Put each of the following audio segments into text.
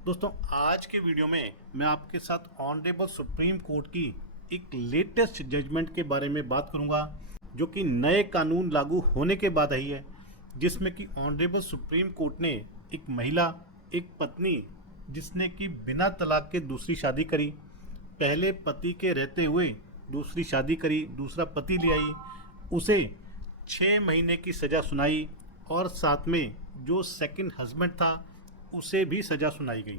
दोस्तों आज के वीडियो में मैं आपके साथ ऑनरेबल सुप्रीम कोर्ट की एक लेटेस्ट जजमेंट के बारे में बात करूंगा जो कि नए कानून लागू होने के बाद आई है, जिसमें कि ऑनरेबल सुप्रीम कोर्ट ने एक महिला, एक पत्नी जिसने कि बिना तलाक के दूसरी शादी करी, पहले पति के रहते हुए दूसरी शादी करी, दूसरा पति ले आई, उसे 6 महीने की सज़ा सुनाई और साथ में जो सेकंड हस्बैंड था उसे भी सज़ा सुनाई गई।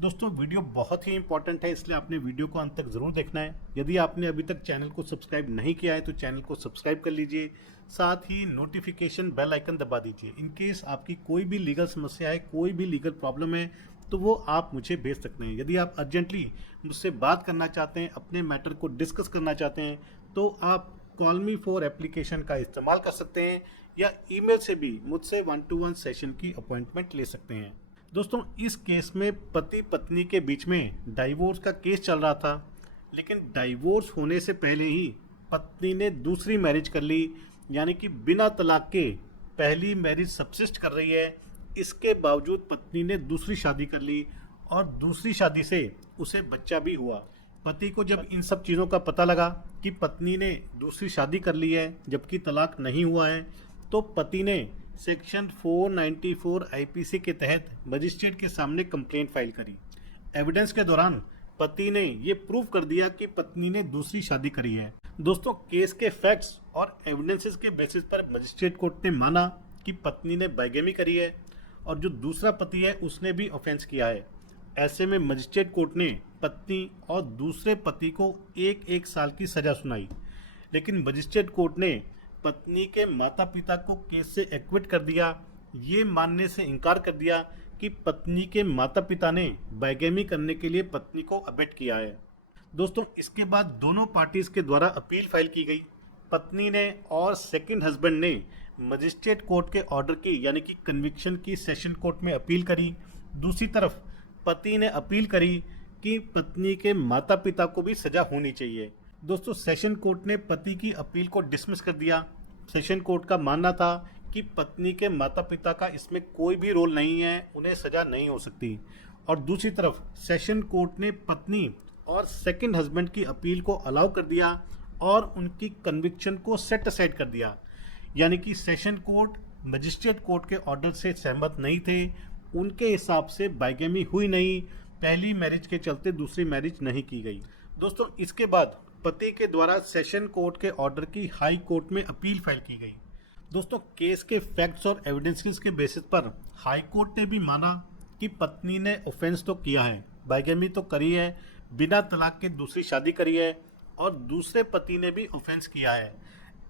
दोस्तों वीडियो बहुत ही इंपॉर्टेंट है, इसलिए आपने वीडियो को अंत तक ज़रूर देखना है। यदि आपने अभी तक चैनल को सब्सक्राइब नहीं किया है तो चैनल को सब्सक्राइब कर लीजिए, साथ ही नोटिफिकेशन बेल आइकन दबा दीजिए। इन केस आपकी कोई भी लीगल समस्या है, कोई भी लीगल प्रॉब्लम है तो वो आप मुझे भेज सकते हैं। यदि आप अर्जेंटली मुझसे बात करना चाहते हैं, अपने मैटर को डिस्कस करना चाहते हैं तो आप कॉल मी फॉर एप्लीकेशन का इस्तेमाल कर सकते हैं या ईमेल से भी मुझसे 1-to-1 सेशन की अपॉइंटमेंट ले सकते हैं। दोस्तों इस केस में पति पत्नी के बीच में डाइवोर्स का केस चल रहा था, लेकिन डाइवोर्स होने से पहले ही पत्नी ने दूसरी मैरिज कर ली, यानी कि बिना तलाक के पहली मैरिज सबसिस्ट कर रही है। इसके बावजूद पत्नी ने दूसरी शादी कर ली और दूसरी शादी से उसे बच्चा भी हुआ। पति को जब इन सब चीज़ों का पता लगा कि पत्नी ने दूसरी शादी कर ली है जबकि तलाक नहीं हुआ है, तो पति ने सेक्शन 494 आईपीसी के तहत मजिस्ट्रेट के सामने कंप्लेंट फाइल करी। एविडेंस के दौरान पति ने ये प्रूव कर दिया कि पत्नी ने दूसरी शादी करी है। दोस्तों केस के फैक्ट्स और एविडेंसेस के बेसिस पर मजिस्ट्रेट कोर्ट ने माना कि पत्नी ने बाइगेमी करी है और जो दूसरा पति है उसने भी ऑफेंस किया है। ऐसे में मजिस्ट्रेट कोर्ट ने पत्नी और दूसरे पति को 1-1 साल की सजा सुनाई, लेकिन मजिस्ट्रेट कोर्ट ने पत्नी के माता पिता को केस से एक्विट कर दिया। ये मानने से इनकार कर दिया कि पत्नी के माता पिता ने बाइगेमी करने के लिए पत्नी को अबेट किया है। दोस्तों इसके बाद दोनों पार्टीज के द्वारा अपील फाइल की गई। पत्नी ने और सेकंड हस्बैंड ने मजिस्ट्रेट कोर्ट के ऑर्डर की, यानी कि कन्विक्शन की, सेशन कोर्ट में अपील करी। दूसरी तरफ पति ने अपील करी कि पत्नी के माता पिता को भी सजा होनी चाहिए। दोस्तों सेशन कोर्ट ने पति की अपील को डिसमिस कर दिया। सेशन कोर्ट का मानना था कि पत्नी के माता पिता का इसमें कोई भी रोल नहीं है, उन्हें सजा नहीं हो सकती। और दूसरी तरफ सेशन कोर्ट ने पत्नी और सेकंड हस्बैंड की अपील को अलाउ कर दिया और उनकी कन्विक्शन को सेट असाइड कर दिया। यानी कि सेशन कोर्ट मजिस्ट्रेट कोर्ट के ऑर्डर से सहमत नहीं थे, उनके हिसाब से बाइगेमी हुई नहीं, पहली मैरिज के चलते दूसरी मैरिज नहीं की गई। दोस्तों इसके बाद पति के द्वारा सेशन कोर्ट के ऑर्डर की हाई कोर्ट में अपील फाइल की गई। दोस्तों केस के फैक्ट्स और एविडेंसेस के बेसिस पर हाई कोर्ट ने भी माना कि पत्नी ने ऑफेंस तो किया है, बाइगेमी तो करी है, बिना तलाक के दूसरी शादी करी है और दूसरे पति ने भी ऑफेंस किया है।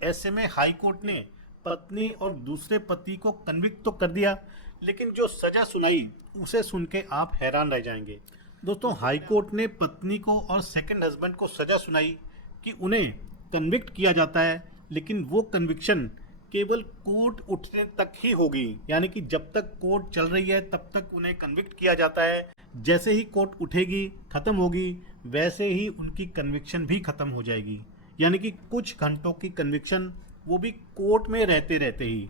ऐसे में हाई कोर्ट ने पत्नी और दूसरे पति को कन्विक्ट तो कर दिया, लेकिन जो सजा सुनाई उसे सुन के आप हैरान रह जाएंगे। दोस्तों हाई कोर्ट ने पत्नी को और सेकंड हस्बैंड को सजा सुनाई कि उन्हें कन्विक्ट किया जाता है, लेकिन वो कन्विक्शन केवल कोर्ट उठने तक ही होगी। यानी कि जब तक कोर्ट चल रही है तब तक उन्हें कन्विक्ट किया जाता है। जैसे ही कोर्ट उठेगी, खत्म होगी, वैसे ही उनकी कन्विक्शन भी खत्म हो जाएगी। यानी कि कुछ घंटों की कन्विक्शन, वो भी कोर्ट में रहते रहते ही।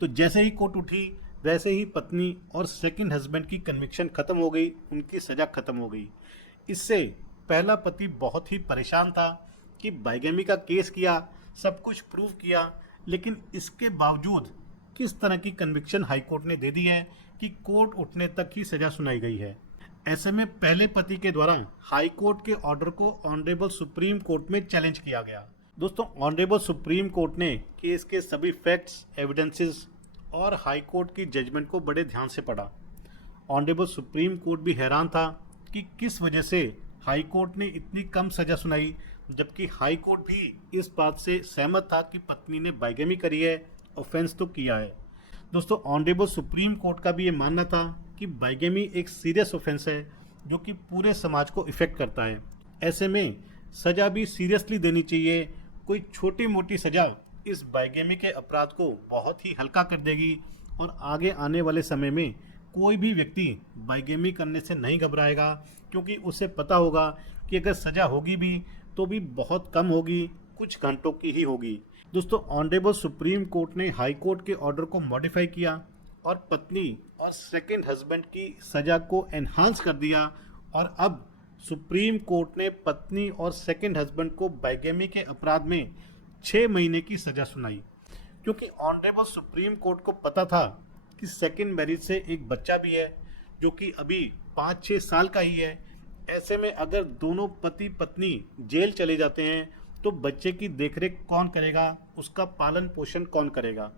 तो जैसे ही कोर्ट उठी वैसे ही पत्नी और सेकंड हस्बैंड की कन्विक्शन खत्म हो गई, उनकी सजा खत्म हो गई। इससे पहला पति बहुत ही परेशान था कि बाइगेमी का केस किया, सब कुछ प्रूव किया, लेकिन इसके बावजूद किस तरह की कन्विक्शन हाई कोर्ट ने दे दी है कि कोर्ट उठने तक ही सजा सुनाई गई है। ऐसे में पहले पति के द्वारा हाई कोर्ट के ऑर्डर को ऑनरेबल सुप्रीम कोर्ट में चैलेंज किया गया। दोस्तों ऑनरेबल सुप्रीम कोर्ट ने केस के सभी फैक्ट्स, एविडेंसेस और हाई कोर्ट की जजमेंट को बड़े ध्यान से पढ़ा। ऑनरेबल सुप्रीम कोर्ट भी हैरान था कि किस वजह से हाई कोर्ट ने इतनी कम सजा सुनाई, जबकि हाई कोर्ट भी इस बात से सहमत था कि पत्नी ने बाइगेमी करी है, ऑफेंस तो किया है। दोस्तों ऑनरेबल सुप्रीम कोर्ट का भी ये मानना था कि बाइगेमी एक सीरियस ऑफेंस है जो कि पूरे समाज को इफेक्ट करता है। ऐसे में सजा भी सीरियसली देनी चाहिए। कोई छोटी मोटी सजा इस बाइगेमी के अपराध को बहुत ही हल्का कर देगी और आगे आने वाले समय में कोई भी व्यक्ति बाइगेमी करने से नहीं घबराएगा, क्योंकि उसे पता होगा कि अगर सजा होगी भी तो भी बहुत कम होगी, कुछ घंटों की ही होगी। दोस्तों ऑनरेबल सुप्रीम कोर्ट ने हाई कोर्ट के ऑर्डर को मॉडिफाई किया और पत्नी और सेकंड हस्बैंड की सज़ा को एनहांस कर दिया और अब सुप्रीम कोर्ट ने पत्नी और सेकंड हस्बैंड को बाइगेमी के अपराध में 6 महीने की सज़ा सुनाई। क्योंकि ऑनरेबल सुप्रीम कोर्ट को पता था कि सेकंड मैरिज से एक बच्चा भी है जो कि अभी 5-6 साल का ही है। ऐसे में अगर दोनों पति पत्नी जेल चले जाते हैं तो बच्चे की देखरेख कौन करेगा, उसका पालन पोषण कौन करेगा।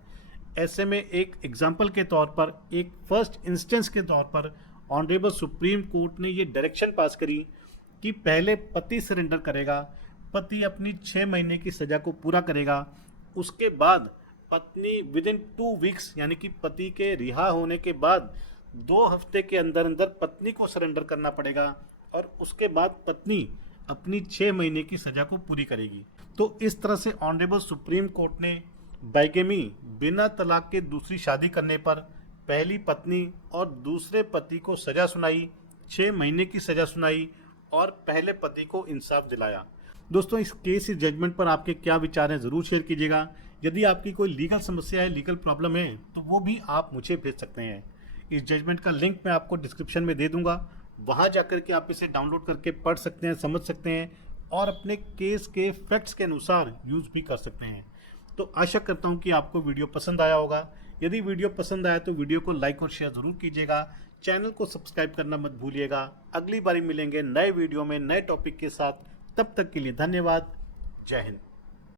ऐसे में एक एग्जाम्पल के तौर पर, एक फर्स्ट इंस्टेंस के तौर पर ऑनरेबल सुप्रीम कोर्ट ने ये डायरेक्शन पास करी कि पहले पति सरेंडर करेगा, पति अपनी 6 महीने की सज़ा को पूरा करेगा, उसके बाद पत्नी विद इन 2 वीक्स यानी कि पति के रिहा होने के बाद 2 हफ्ते के अंदर अंदर पत्नी को सरेंडर करना पड़ेगा और उसके बाद पत्नी अपनी 6 महीने की सज़ा को पूरी करेगी। तो इस तरह से ऑनरेबल सुप्रीम कोर्ट ने बाइगेमी बिना तलाक के दूसरी शादी करने पर पहली पत्नी और दूसरे पति को सज़ा सुनाई, 6 महीने की सज़ा सुनाई और पहले पति को इंसाफ दिलाया। दोस्तों, इस केस, इस जजमेंट पर आपके क्या विचार हैं ज़रूर शेयर कीजिएगा। यदि आपकी कोई लीगल समस्या है, लीगल प्रॉब्लम है, तो वो भी आप मुझे भेज सकते हैं। इस जजमेंट का लिंक मैं आपको डिस्क्रिप्शन में दे दूंगा, वहाँ जाकर के आप इसे डाउनलोड करके पढ़ सकते हैं, समझ सकते हैं और अपने केस के फैक्ट्स के अनुसार यूज़ भी कर सकते हैं। तो आशा करता हूँ कि आपको वीडियो पसंद आया होगा। यदि वीडियो पसंद आया तो वीडियो को लाइक और शेयर ज़रूर कीजिएगा। चैनल को सब्सक्राइब करना मत भूलिएगा। अगली बारी मिलेंगे नए वीडियो में नए टॉपिक के साथ। तब तक के लिए धन्यवाद। जय हिंद।